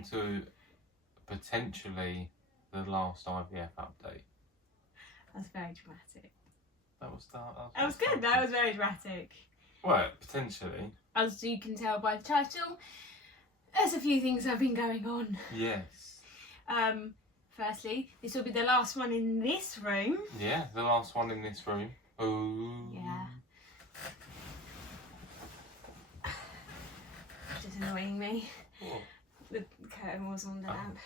welcome to potentially the last IVF update. That's very dramatic. That was good. That was very dramatic. Well, potentially. As you can tell by the title, there's a few things that have been going on. Yes. Firstly, this will be the last one in this room. Yeah, the last one in this room. Ooh. Yeah. Just annoying me. What? The curtain was on the lamp.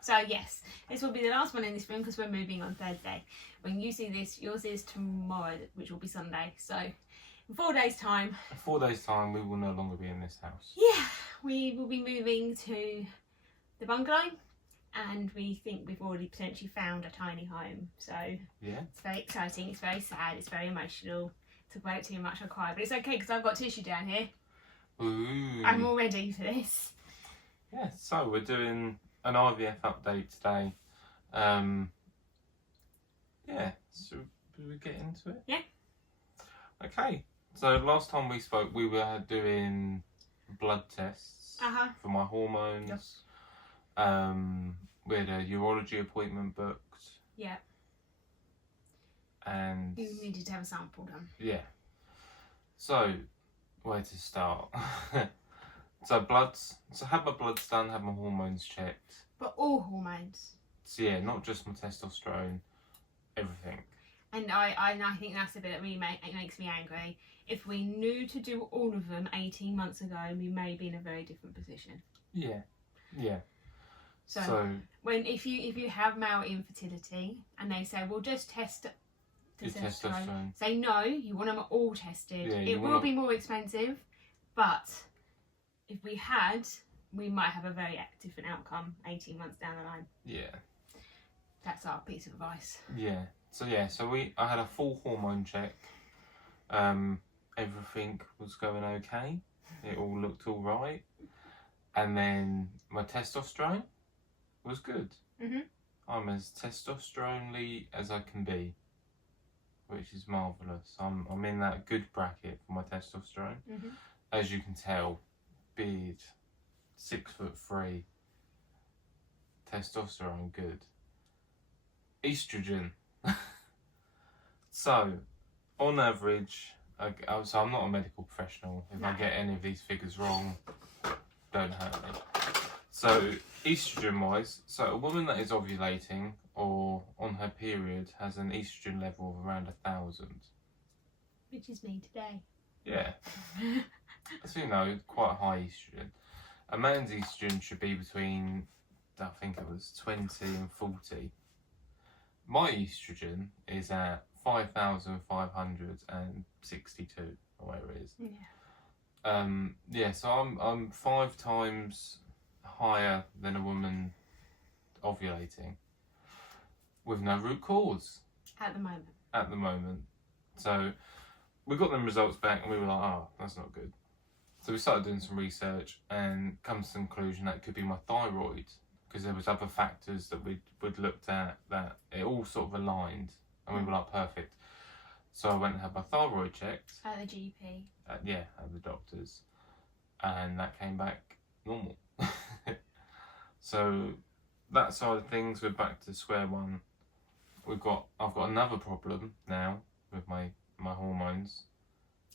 So yes, this will be the last one in this room because we're moving on Thursday. When you see this, yours is tomorrow, which will be Sunday. So in 4 days' time. In 4 days' time, we will no longer be in this house. Yeah, we will be moving to the bungalow, and we think we've already potentially found a tiny home. So yeah, it's very exciting. It's very sad. It's very emotional. Talk about it too much, I'll cry. But it's okay because I've got tissue down here. Ooh. I'm all ready for this. Yeah, so we're doing an IVF update today. Yeah, so do we get into it? Yeah. Okay, so last time we spoke, we were doing blood tests for my hormones. Yep. We had a urology appointment booked. Yeah. And you needed to have a sample done. Yeah. So, where to start? So had my bloods done, had my hormones checked. But all hormones. So yeah, not just my testosterone, everything. And I think that's the bit that really makes me angry. If we knew to do all of them 18 months ago, we may be in a very different position. Yeah, yeah. So when if you have male infertility and they say, well, just test testosterone, say no, you want them all tested. Yeah, it will be more expensive, but if we had, we might have a very different outcome 18 months down the line. Yeah. That's our piece of advice. Yeah. So I had a full hormone check. Everything was going okay. It all looked all right. And then my testosterone was good. Mhm. I'm as testosterone-y as I can be, which is marvellous. I'm in that good bracket for my testosterone. Mhm. As you can tell, beard, 6'3", testosterone good. Estrogen. So, on average, so I'm not a medical professional. If I get any of these figures wrong, don't hurt me. So, estrogen-wise, so a woman that is ovulating or on her period has an estrogen level of around 1,000. Which is me today. Yeah. So, quite high estrogen. A man's estrogen should be between, I think it was 20 and 40. My estrogen is at 5,562, or whatever it is. Yeah. So I'm 5 times higher than a woman ovulating with no root cause. At the moment. So we got them results back and we were like, oh, that's not good. So we started doing some research and come to the conclusion that it could be my thyroid, because there was other factors that we'd looked at that it all sort of aligned, and we were like, perfect. So I went and had my thyroid checked. At the GP. At the doctors, and that came back normal. So that side of things, we're back to square one. I've got another problem now with my hormones.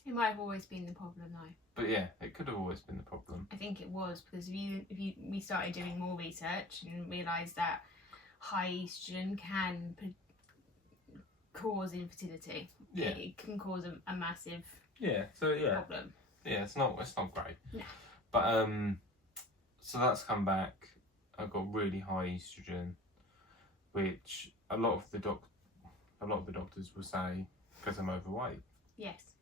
It might have always been the problem though. But yeah, it could have always been the problem. I think it was, because we started doing more research and realised that high estrogen can cause infertility. Yeah. It can cause a massive problem. Yeah, it's not great. No. But so that's come back. I've got really high estrogen, which a lot of the doctors will say because I'm overweight. Yes.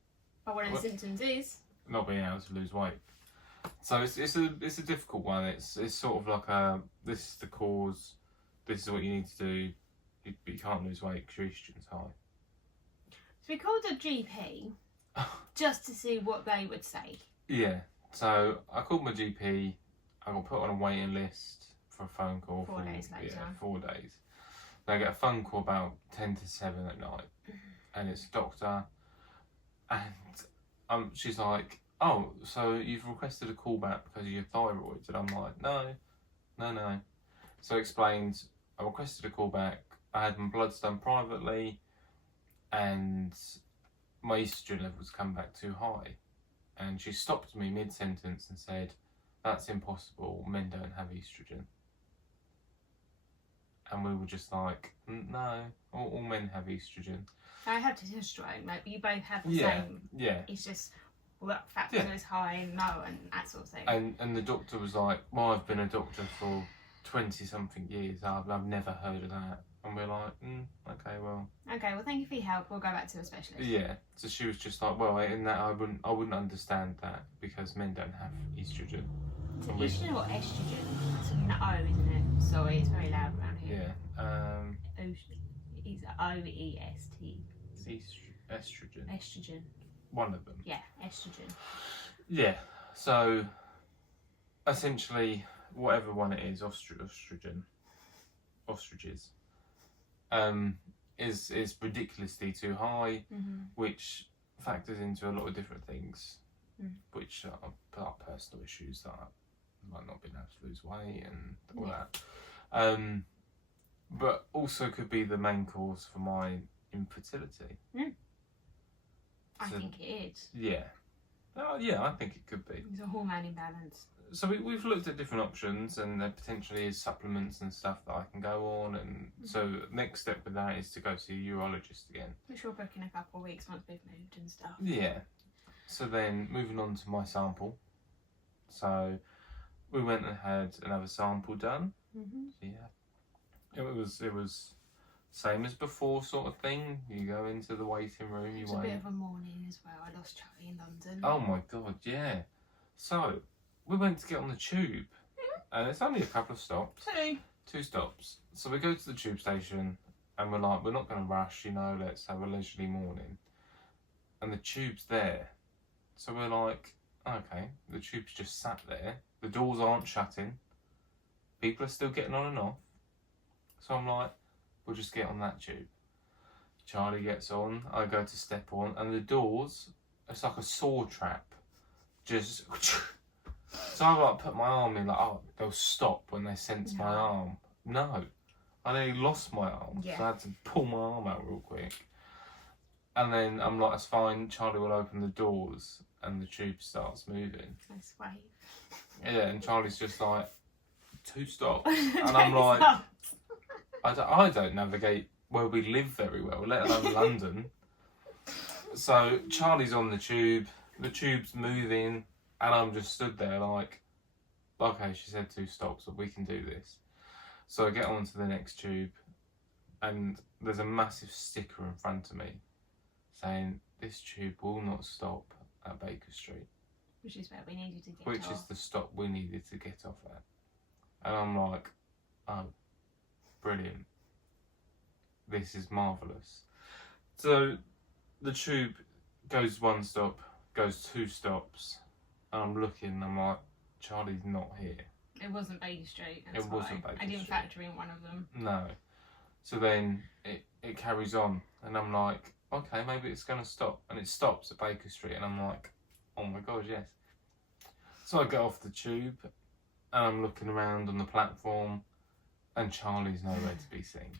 But one of the symptoms is not being able to lose weight. So it's a difficult one. It's sort of like this is the cause. This is what you need to do. You can't lose weight because your estrogen's high. So we called a GP just to see what they would say. Yeah. So I called my GP. I got put on a waiting list for a phone call. 4 days later. Yeah, 4 days. Then I get a phone call about 10 to 7 at night, and it's a doctor, and she's like, oh, so you've requested a call back because of your thyroid? And I'm like, no, no. So I explained, I requested a call back, I had my bloods done privately, and my estrogen levels come back too high. And she stopped me mid-sentence and said, that's impossible, men don't have estrogen. And we were just like, no, all men have estrogen. I have testosterone, like you both have the same. Yeah. It's just what factors are high and low and that sort of thing. And the doctor was like, well, I've been a doctor for 20-something years. I've never heard of that. And we're like, okay, well, thank you for your help. We'll go back to a specialist. Yeah. So she was just like, well, in that I wouldn't understand that because men don't have estrogen. Is it estrogen or estrogen? It's an O, isn't it? Sorry, it's very loud around here. Yeah. It's O-E-S-T. Estrogen. Estrogen. One of them. Yeah, estrogen. Yeah. So essentially, whatever one it is, ostriches, is ridiculously too high, which factors into a lot of different things, which are personal issues that I might not be able to lose weight and all that. But also could be the main cause for my infertility. I think it is. Yeah. Yeah, I think it could be. It's a hormone imbalance. So we've looked at different options, and there potentially is supplements and stuff that I can go on, and so next step with that is to go see a urologist again. Which we'll book in a couple of weeks once we've moved and stuff. Yeah. So then moving on to my sample. So we went and had another sample done. Yeah. It was same as before sort of thing. You go into the waiting room, you wait. It was a bit of a morning as well. I lost Charlie in London. Oh my god, yeah. So we went to get on the tube, and it's only a couple of stops. Two stops. So we go to the tube station, and we're like, we're not going to rush, let's have a leisurely morning. And the tube's there. So we're like, okay, the tube's just sat there. The doors aren't shutting. People are still getting on and off. So I'm like, we'll just get on that tube. Charlie gets on, I go to step on, and the doors, it's like a saw trap. Just... So I put my arm in, they'll stop when they sense my arm. No. I nearly lost my arm, so I had to pull my arm out real quick. And then I'm like, it's fine, Charlie will open the doors, and the tube starts moving. Nice wave. Yeah, and Charlie's just like, 2 stops. And I'm like, I don't navigate where we live very well, let alone London. So Charlie's on the tube's moving, and I'm just stood there like, okay, she said 2 stops, but we can do this. So I get on to the next tube, and there's a massive sticker in front of me saying, this tube will not stop at Baker Street. Which is where we needed to get off. Which is the stop we needed to get off at. And I'm like, oh, brilliant. This is marvellous. So the tube goes 1 stop, goes 2 stops, and I'm looking, I'm like, Charlie's not here. It wasn't Baker Street. It wasn't Baker Street. I didn't factor in one of them. No. So then it carries on, and I'm like, okay, maybe it's going to stop. And it stops at Baker Street, and I'm like, oh my god, yes. So I get off the tube, and I'm looking around on the platform, and Charlie's nowhere to be seen.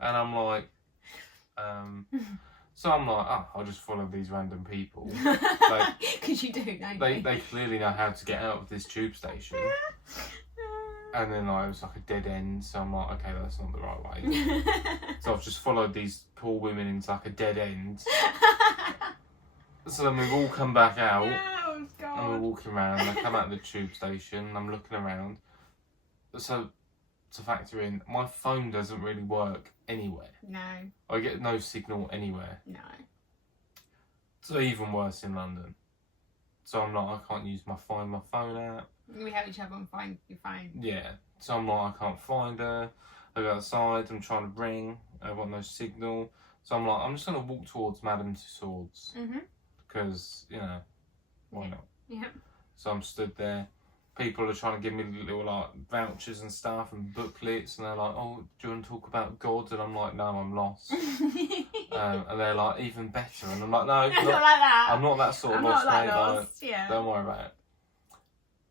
And I'm like, so I'm like, I'll just follow these random people. Because you do, don't you? They clearly know how to get out of this tube station. And then it was like a dead end, so I'm like, okay, that's not the right way. So I've just followed these poor women into like a dead end. So then we've all come back out, and we're walking around. I come out of the tube station, and I'm looking around. So to factor in, my phone doesn't really work anywhere. No. I get no signal anywhere. No. So even worse in London. So I'm like, I can't use my phone out. We have each other on your phone. Yeah. So I'm like, I can't find her. I go outside, I'm trying to ring. I got no signal. So I'm like, I'm just going to walk towards Madame Tussauds. Because, why not? Yeah. So I'm stood there. People are trying to give me little vouchers and stuff and booklets, and they're like, oh, do you want to talk about God? And I'm like, no, I'm lost. And they're like, even better. And I'm like, no, not like that. I'm not that sort of I'm lost, not mate. that lost. Yeah. Don't worry about it.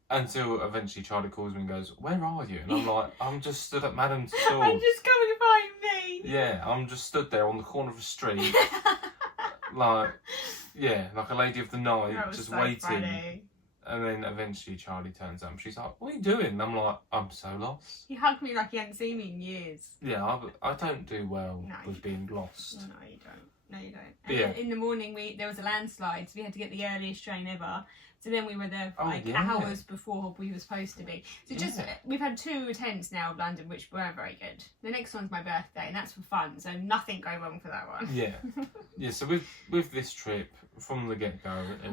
Until eventually Charlie calls me and goes, "Where are you?" And I'm like, "I'm just stood at Madam's store." I'm just coming to find me. Yeah, I'm just stood there on the corner of the street, like a lady of the night, just so waiting. Funny. And then eventually Charlie turns up and she's like, "What are you doing?" And I'm like, "I'm so lost." He hugged me like he hadn't seen me in years. Yeah, I don't do well with being lost. No, you don't. No, you don't. And in the morning, there was a landslide, so we had to get the earliest train ever. So then we were there for hours before we were supposed to be. So we've had 2 attempts now of London, which weren't very good. The next one's my birthday, and that's for fun, so nothing go wrong for that one. Yeah, yeah. So with this trip from the get go, it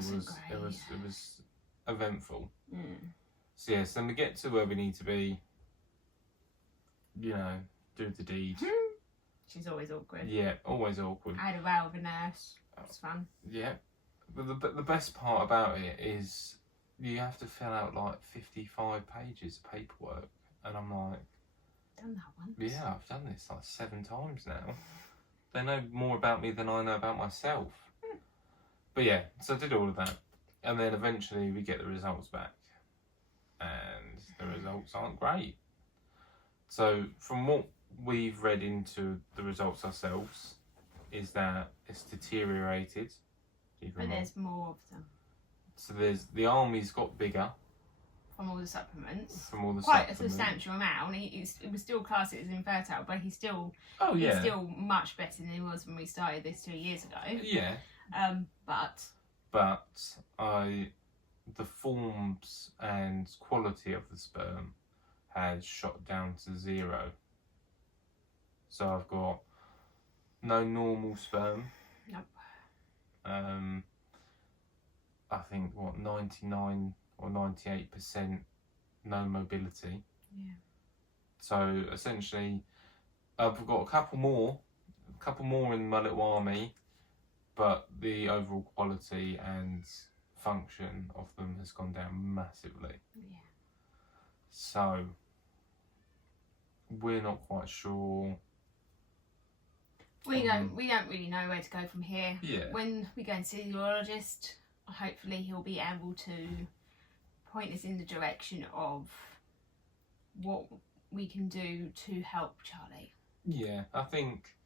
was eventful. So yes, then we get to where we need to be. You know, do the deed. She's always awkward. Yeah, always awkward. I had a row with a nurse. It was fun. Yeah. But the best part about it is you have to fill out like 55 pages of paperwork. And I'm like... Done that once. Yeah, I've done this like 7 times now. They know more about me than I know about myself. But yeah, so I did all of that. And then eventually we get the results back. And the results aren't great. So from what we've read into the results ourselves is that it's deteriorated even more. There's more of them. So the army's got bigger from all the supplements. Quite a substantial amount. It was still classed as infertile, but he's still much better than he was when we started this 2 years ago. Yeah. But the forms and quality of the sperm has shot down to 0. So I've got no normal sperm. Nope. I think 99 or 98% no mobility. Yeah. So essentially, I've got a couple more in my little army, but the overall quality and function of them has gone down massively. Yeah. So we're not quite sure. We don't really know where to go from here. Yeah. When we go and see the urologist, hopefully he'll be able to point us in the direction of what we can do to help Charlie. Yeah, I think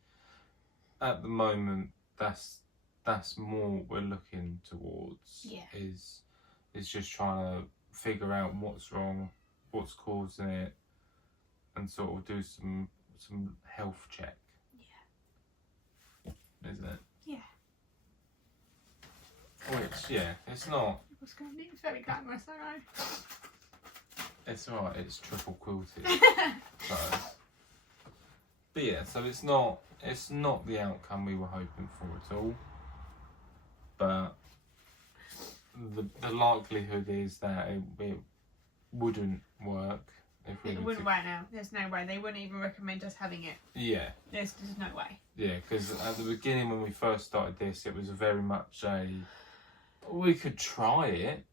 at the moment that's more what we're looking towards. Yeah. Is just trying to figure out what's wrong, what's causing it, and sort of do some health check. Isn't it? Yeah. Which, yeah, it's not. It's very glamorous, I know. It's alright, it's triple quilted. So. But yeah, so it's not the outcome we were hoping for at all. But the likelihood is that it wouldn't work. It wouldn't work now. There's no way. They wouldn't even recommend us having it. Yeah. There's no way. Yeah, because at the beginning when we first started this, it was very much we could try it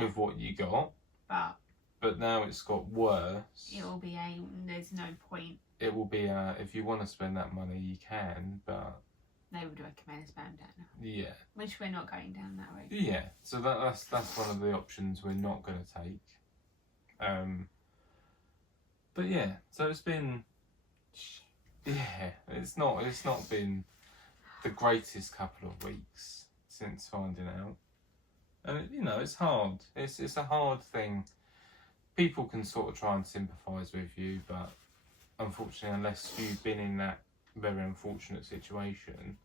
with what you got. But now it's got worse. It will be there's no point. It will be if you want to spend that money, you can, but... They would recommend a sperm donor. Yeah. Which we're not going down that road. Yeah, so that's one of the options we're not going to take. But yeah, so it's been... Yeah, it's not been the greatest couple of weeks since finding out. And, it's hard. It's a hard thing. People can sort of try and sympathise with you, but unfortunately, unless you've been in that very unfortunate situation,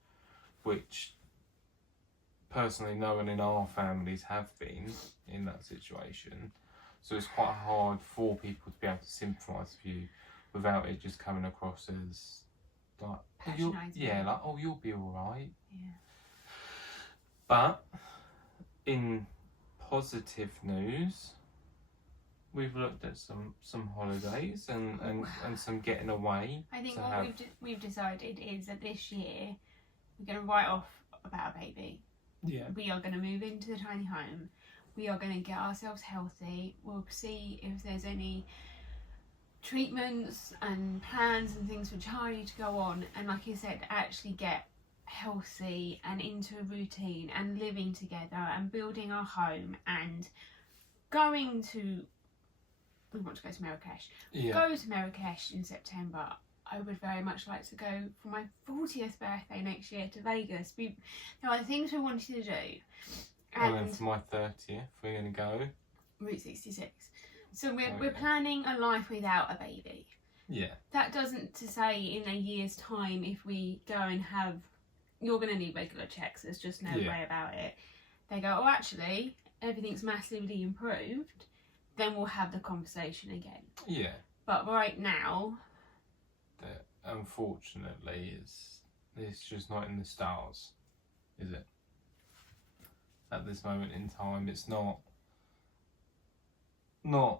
which personally no one in our families have been in that situation, so it's quite hard for people to be able to sympathise with you without it just coming across as like, you'll be alright. Yeah. But in positive news, we've looked at some holidays and some getting away. I think what we've decided is that this year we're going to write off about a baby. Yeah. We are going to move into the tiny home. We are going to get ourselves healthy. We'll see if there's any treatments and plans and things for Charlie to go on. And like you said, actually get healthy and into a routine and living together and building our home and we want to go to Marrakesh. Yeah. Go to Marrakesh in September. I would very much like to go for my 40th birthday next year to Vegas. There are things we wanted to do. And then for my 30th, we're going to go Route 66. So we're planning a life without a baby. Yeah. That doesn't to say in a year's time, if we go and have, you're going to need regular checks. There's just no way about it. They go, oh, actually, everything's massively improved. Then we'll have the conversation again. Yeah. But right now, unfortunately, it's just not in the stars, is it? At this moment in time, it's not going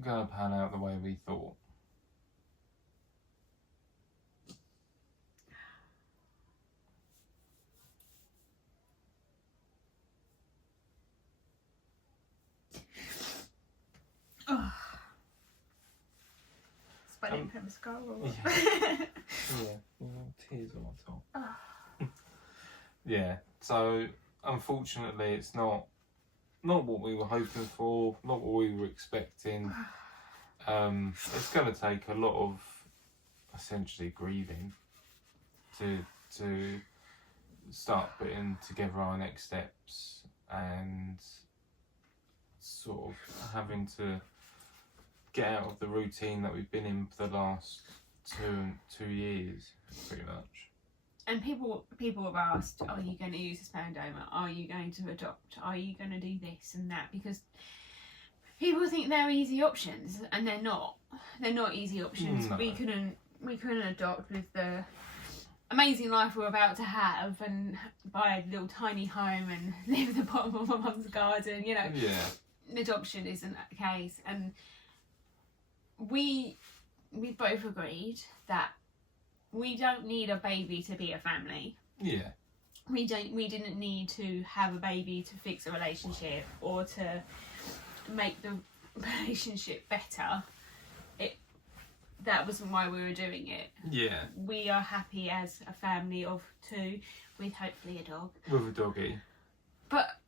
to pan out the way we thought. Oh. Spelling for mascara. Yeah, tears on my top. Oh. Yeah, so unfortunately, it's not what we were hoping for, not what we were expecting. It's going to take a lot of essentially grieving to start putting together our next steps and sort of having to get out of the routine that we've been in for the last two years, pretty much. And people have asked, are you going to use a sperm donor? Are you going to adopt? Are you going to do this and that? Because people think they're easy options, and they're not. They're not easy options. No. We couldn't adopt with the amazing life we're about to have and buy a little tiny home and live at the bottom of my mum's garden, you know. Yeah. Adoption isn't the case, and we both agreed that we don't need a baby to be a family. Yeah. We didn't need to have a baby to fix a relationship or to make the relationship better. That wasn't why we were doing it. Yeah. We are happy as a family of two with hopefully a dog. With a doggy. But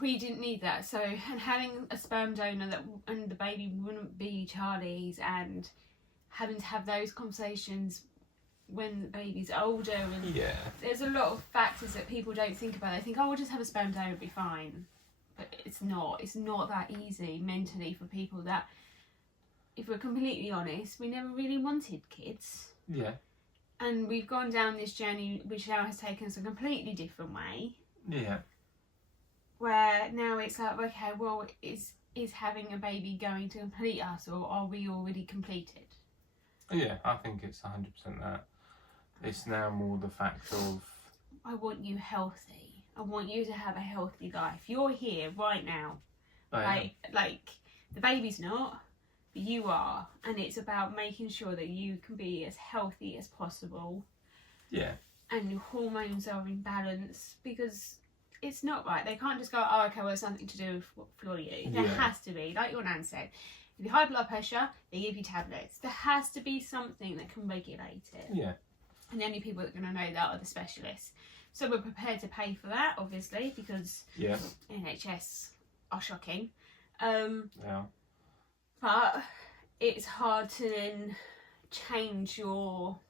we didn't need that. So, and having a sperm donor and the baby wouldn't be Charlie's, and having to have those conversations when the baby's older, and there's a lot of factors that people don't think about. They think, oh, we'll just have a sperm donor, it'll be fine. But it's not that easy mentally for people that, if we're completely honest, we never really wanted kids. Yeah. And we've gone down this journey which now has taken us a completely different way. Yeah. Where now it's like, okay, well, is having a baby going to complete us, or are we already completed? Yeah, I think it's 100% that. It's now more the fact of, I want you healthy. I want you to have a healthy life. You're here right now. Like the baby's not, but you are. And it's about making sure that you can be as healthy as possible. Yeah. And your hormones are in balance, because it's not right. They can't just go, oh, okay, well, it's nothing to do for you. There has to be, like your nan said, if you have high blood pressure, they give you tablets. There has to be something that can regulate it. Yeah. And the only people that are going to know that are the specialists. So we're prepared to pay for that, obviously, because NHS are shocking. Yeah. But it's hard to then change your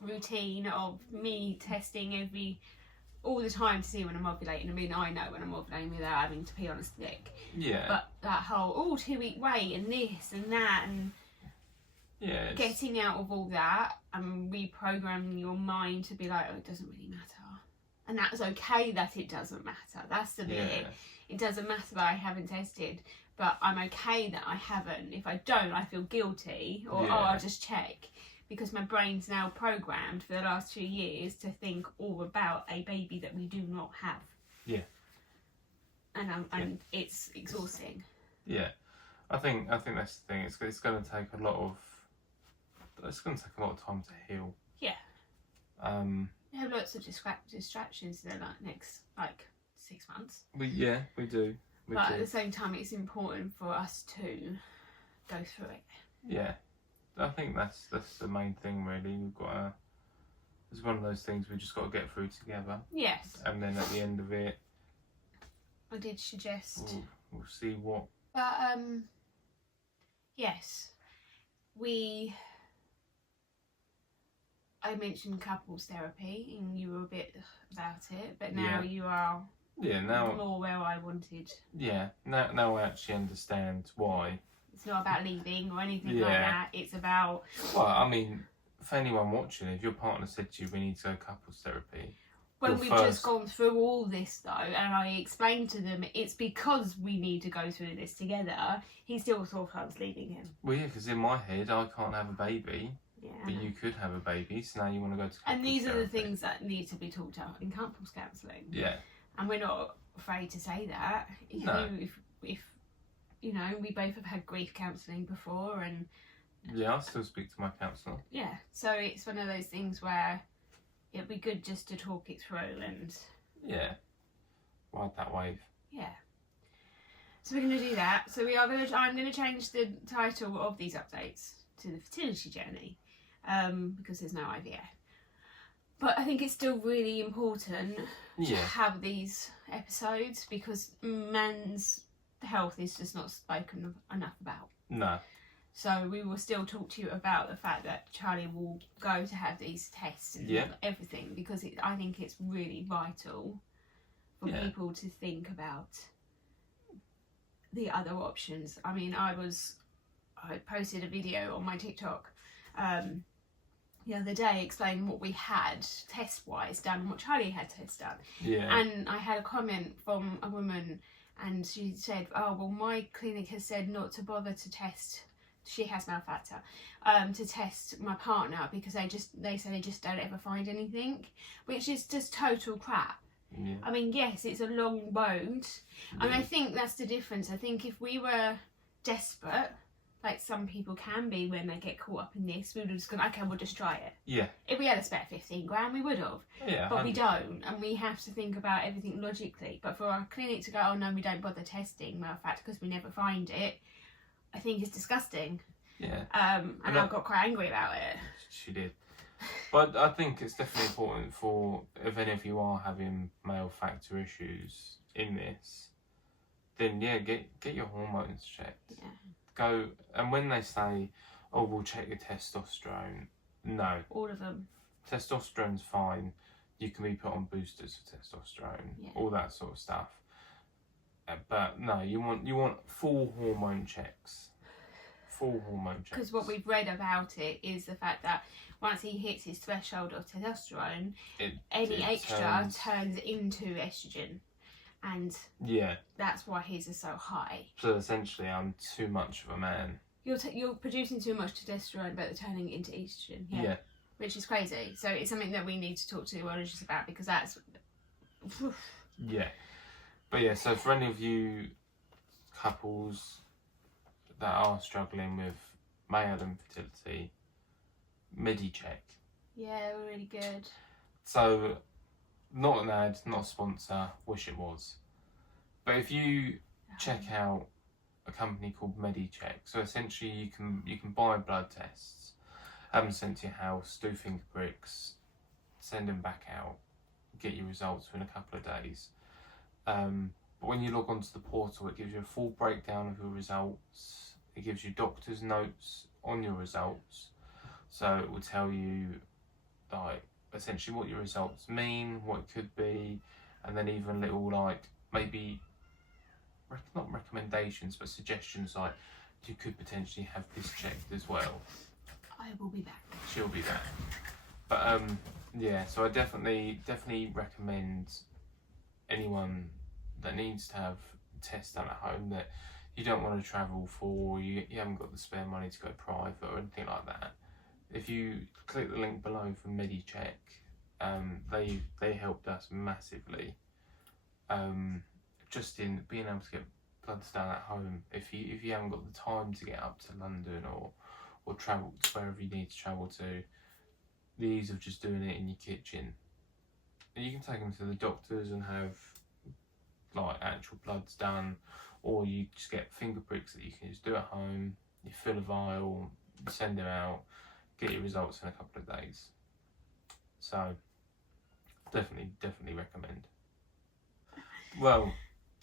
routine of me testing all the time to see when I'm ovulating. I mean, I know when I'm ovulating without having to pee on a stick. Yeah. But that whole 2-week wait and this and that, and getting out of all that and reprogramming your mind to be like, oh, it doesn't really matter. And that's okay that it doesn't matter. That's the bit. It doesn't matter that I haven't tested, but I'm okay that I haven't. If I don't, I feel guilty, or I'll just check. Because my brain's now programmed for the last 2 years to think all about a baby that we do not have. Yeah. And it's exhausting. Yeah, I think that's the thing. It's going to take a lot of time to heal. Yeah. We have lots of distractions in the next 6 months. We do. But at the same time, it's important for us to go through it. Yeah. I think that's the main thing, really. It's one of those things we just got to get through together. Yes. And then at the end of it, I did suggest we'll see what. But yes, I mentioned couples therapy, and you were a bit about it, but now you are. Yeah, now more where I wanted. Yeah, now I actually understand why. It's not about leaving or anything like that. It's about. Well, I mean, for anyone watching, if your partner said to you, "We need to go couples therapy," when we've just gone through all this though, and I explained to them it's because we need to go through this together, he still thought I was leaving him. Well, yeah, because in my head I can't have a baby. Yeah. But you could have a baby, so now you want to go to couples And these therapy. are the things that need to be talked about in couples counselling. Yeah. And we're not afraid to say that. If you know, we both have had grief counselling before, and yeah, I still speak to my counsellor. Yeah, so it's one of those things where it'd be good just to talk it through and ride that wave. Yeah. So we're going to do that. So I'm going to change the title of these updates to the fertility journey, because there's no IVF. But I think it's still really important to have these episodes, because men's health is just not spoken enough about. No. So we will still talk to you about the fact that Charlie will go to have these tests and everything, because I think it's really vital for people to think about the other options. I mean, I posted a video on my TikTok the other day explaining what we had test-wise done and what Charlie had test done. Yeah. And I had a comment from a woman, and she said, "Oh, well, my clinic has said not to bother to test." She has male factor, to test my partner, because they say they just don't ever find anything, which is just total crap. Yeah. I mean, yes, it's a long road, and I think that's the difference. I think if we were desperate, like some people can be when they get caught up in this, we would have just gone, okay, we'll just try it. Yeah. If we had a spare 15 grand, we would have. Yeah. But we don't, and we have to think about everything logically. But for our clinic to go, oh no, we don't bother testing male factor because we never find it, I think it's disgusting. Yeah. And I got quite angry about it. She did. But I think it's definitely important for, if any of you are having male factor issues in this, then get your hormones checked. Yeah. Go, and when they say, oh, we'll check your testosterone, no. All of them. Testosterone's fine. You can be put on boosters for testosterone, all that sort of stuff. But no, you want full hormone checks. Full hormone checks. Because what we've read about it is the fact that once he hits his threshold of testosterone, any extra turns into estrogen. And that's why his is so high. So essentially, I'm too much of a man. You're producing too much testosterone, but they're turning it into estrogen. Yeah. Which is crazy. So it's something that we need to talk to the urologists about, because that's... Yeah. But yeah, so for any of you couples that are struggling with male infertility, Medi-check. Yeah, we're really good. So, not an ad, not a sponsor, wish it was. But if you check out a company called Medi-check, so essentially you can buy blood tests, have them sent to your house, do finger pricks, send them back out, get your results within a couple of days. But when you log onto the portal, it gives you a full breakdown of your results. It gives you doctor's notes on your results. So it will tell you, like, essentially what your results mean, what it could be, and then even little, like, maybe, not recommendations, but suggestions, like, you could potentially have this checked as well. I will be back. She'll be back. But, yeah, so I definitely recommend anyone that needs to have tests done at home, that you don't want to travel for, you haven't got the spare money to go private or anything like that. If you click the link below for Medi-check, they helped us massively. Just in being able to get bloods done at home. If you haven't got the time to get up to London or travel to wherever you need to travel to, the ease of just doing it in your kitchen. And you can take them to the doctors and have like actual bloods done, or you just get finger pricks that you can just do at home. You fill a vial, send them out, get your results in a couple of days. So definitely recommend. Well,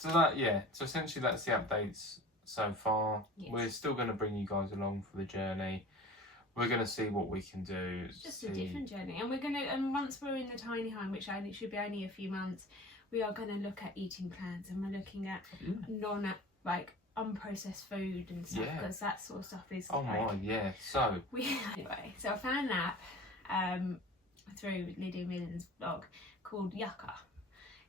So essentially that's the updates so far. Yes. We're still going to bring you guys along for the journey. We're going to see what we can do. It's just a different journey, and and once we're in the tiny home, which should be only a few months, we are going to look at eating plans, and we're looking at unprocessed food and stuff, because that sort of stuff is. Oh my, yeah. So so I found an app through Lydia Millen's blog called Yucca.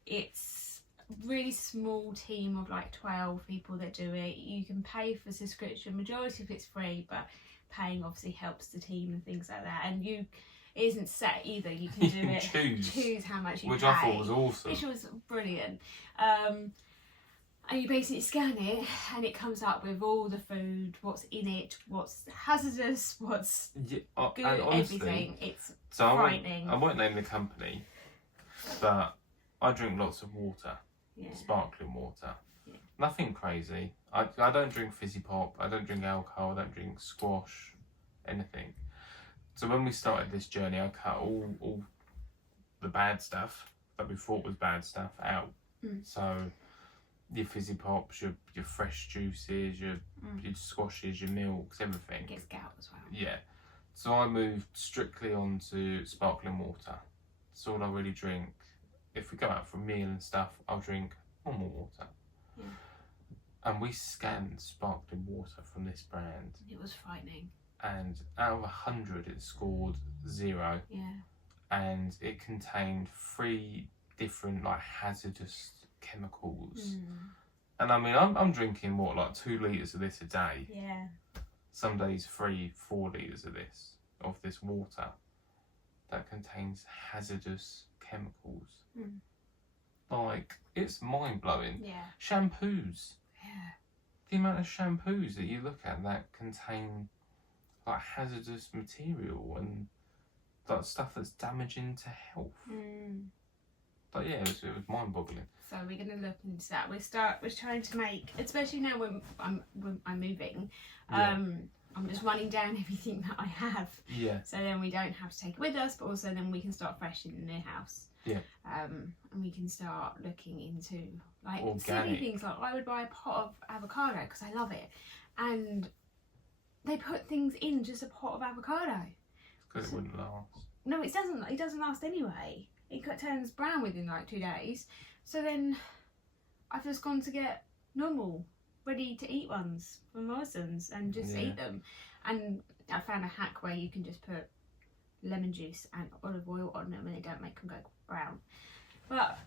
It's a really small team of 12 people that do it. You can pay for subscription. Majority of it's free, but paying obviously helps the team and things like that. And it isn't set either. You can do it. choose how much you pay. Which I thought was awesome. Which was brilliant. And you basically scan it, and it comes up with all the food, what's in it, what's hazardous, what's good, honestly, everything. It's frightening. I won't name the company, but I drink lots of water, sparkling water. Yeah. Nothing crazy. I don't drink fizzy pop, I don't drink alcohol, I don't drink squash, anything. So when we started this journey, I cut all the bad stuff that we thought was bad stuff out. So your fizzy pops, your fresh juices, your squashes, your milks, everything. It gets gout as well. Yeah. So I moved strictly onto sparkling water. That's all I really drink. If we go out for a meal and stuff, I'll drink normal water. Yeah. And we scanned sparkling water from this brand. It was frightening. And out of 100, it scored 0. Yeah. And it contained 3 different hazardous chemicals. And I mean, I'm drinking 2 litres of this a day. Yeah. Some days 3-4 litres of this water that contains hazardous chemicals. It's mind blowing. Yeah. Shampoos. Yeah. The amount of shampoos that you look at that contain hazardous material and stuff that's damaging to health. But yeah, it was mind boggling. So we're going to look into that. We're trying to make, especially now when I'm moving, I'm just running down everything that I have. Yeah. So then we don't have to take it with us, but also then we can start fresh in the new house. Yeah. And we can start looking into organic. silly things. I would buy a pot of avocado because I love it, and they put things in just a pot of avocado. Because it wouldn't last. No, it doesn't. It doesn't last anyway. It turns brown within 2 days. So then I've just gone to get normal, ready to eat ones from Morrison's and just eat them. And I found a hack where you can just put lemon juice and olive oil on them and they don't make them go brown. But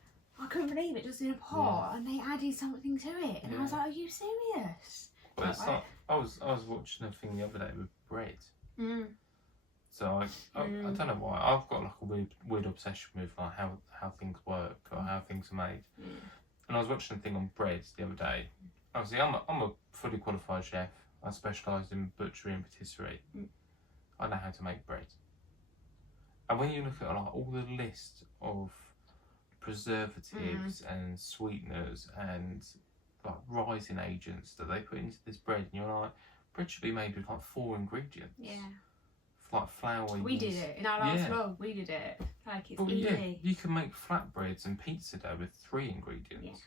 I couldn't believe it, just in a pot, and they added something to it. And I was like, are you serious? But it's not. I was watching a thing the other day with bread. So I don't know why. I've got a weird obsession with how things work or how things are made. And I was watching a thing on bread the other day. Obviously, I'm a fully qualified chef. I specialise in butchery and patisserie. I know how to make bread. And when you look at all the list of preservatives and sweeteners and rising agents that they put into this bread, and you're like, bread should be made with 4 ingredients. Yeah. Flour. We did it in our last vlog. We did it. It's easy. Yeah, you can make flatbreads and pizza dough with 3 ingredients,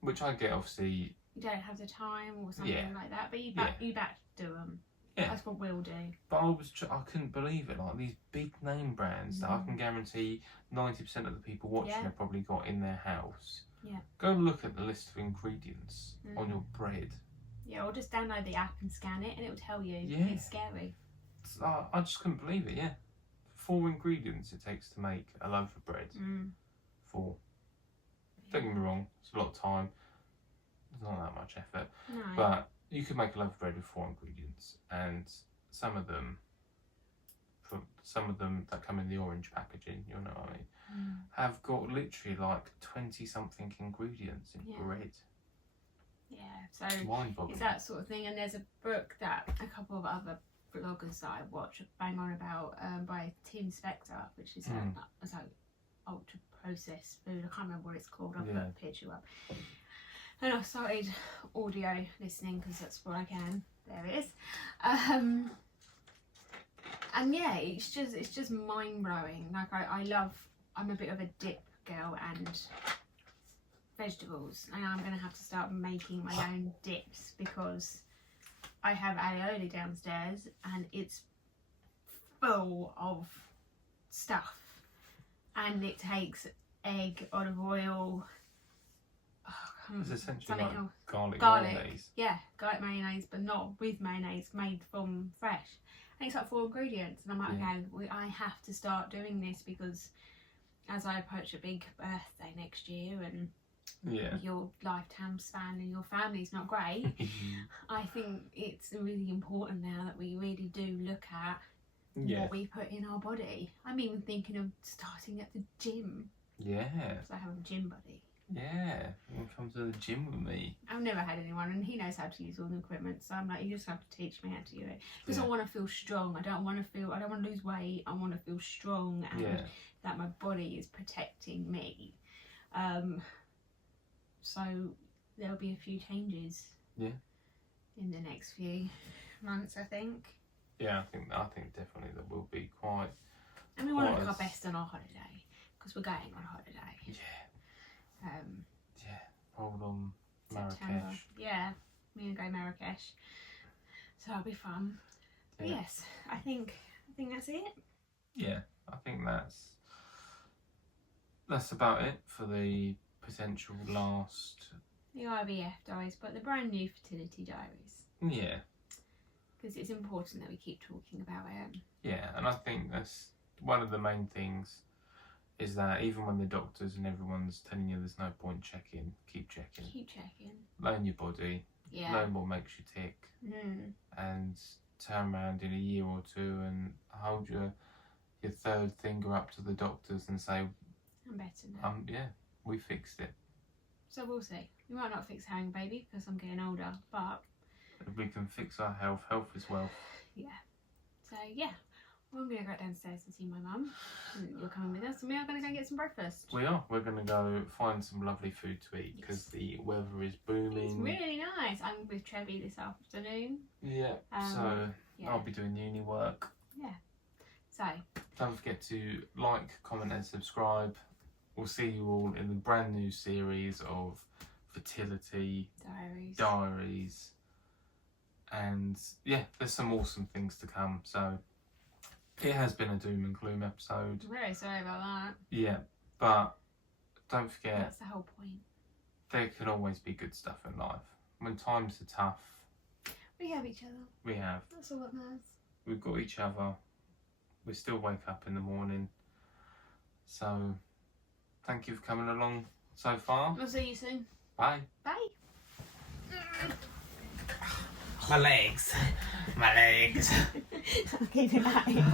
which I get. Obviously, you don't have the time or something like that, but you back do them. Yeah, that's what we'll do. But I couldn't believe it. These big name brands that I can guarantee 90% of the people watching have probably got in their house. Yeah. Go look at the list of ingredients on your bread. Yeah, or just download the app and scan it, and it will tell you. Yeah. It's scary. I just couldn't believe it. 4 ingredients it takes to make a loaf of bread. 4. Don't get me wrong, it's a lot of time. It's not that much effort. No. But you could make a loaf of bread with 4 ingredients, and some of them that come in the orange packaging, you know what I mean, have got literally 20 something ingredients in bread. Yeah, so it's that sort of thing. And there's a book that a couple of other vloggers that I watch bang on about by Tim Spector, which is ultra processed food. I can't remember what it's called. I'll put a picture up. And I started audio listening because that's what I can. There it is. And yeah, it's just mind blowing. I'm a bit of a dip girl and vegetables, and I'm going to have to start making my own dips because I have aioli downstairs and it's full of stuff, and it takes egg, olive oil, it's essentially like garlic mayonnaise. Yeah, garlic mayonnaise, but not with mayonnaise, made from fresh. And it's like 4 ingredients, and I'm like, okay, I have to start doing this because as I approach a big birthday next year and your lifetime span and your family's not great, I think it's really important now that we really do look at what we put in our body. I'm even thinking of starting at the gym. Yeah. Because I have a gym buddy. Yeah, you can come to the gym with me. I've never had anyone, and he knows how to use all the equipment, so I'm like, you just have to teach me how to do it. Because I want to feel strong. I don't want to lose weight. I want to feel strong and that my body is protecting me. So there'll be a few changes. Yeah. In the next few months, I think. Yeah, I think definitely there will be quite. And we want to look our best on our holiday because we're going on holiday. Yeah. Hold on, Marrakesh. September. Yeah, me and go Marrakesh. So it'll be fun. But yes, I think that's it. Yeah, I think that's about it for the potential last. The IVF Diaries, but the brand new Fertility Diaries. Yeah. Because it's important that we keep talking about it. Yeah, and I think that's one of the main things. Is that even when the doctors and everyone's telling you there's no point checking, keep checking. Keep checking. Learn your body. Yeah. Learn what makes you tick. And turn around in a year or two and hold your third finger up to the doctors and say, I'm better now. Yeah, we fixed it. So we'll see. We might not fix having a baby because I'm getting older, but if we can fix our health, health is wealth. Yeah. So yeah. Well, I'm going to go downstairs and see my mum. You're coming with us, and we are going to go get some breakfast. We are. We're going to go find some lovely food to eat because the weather is booming. It's really nice. I'm with Trevi this afternoon. Yeah. I'll be doing uni work. Yeah. So. Don't forget to like, comment, and subscribe. We'll see you all in the brand new series of Fertility Diaries. And yeah, there's some awesome things to come. So. It has been a doom and gloom episode. Very sorry about that. Yeah, but don't forget. That's the whole point. There can always be good stuff in life. When times are tough. We have each other. We have. That's all that matters. We've got each other. We still wake up in the morning. So, thank you for coming along so far. We'll see you soon. Bye. Bye. My legs. My legs. I'll keep it at you.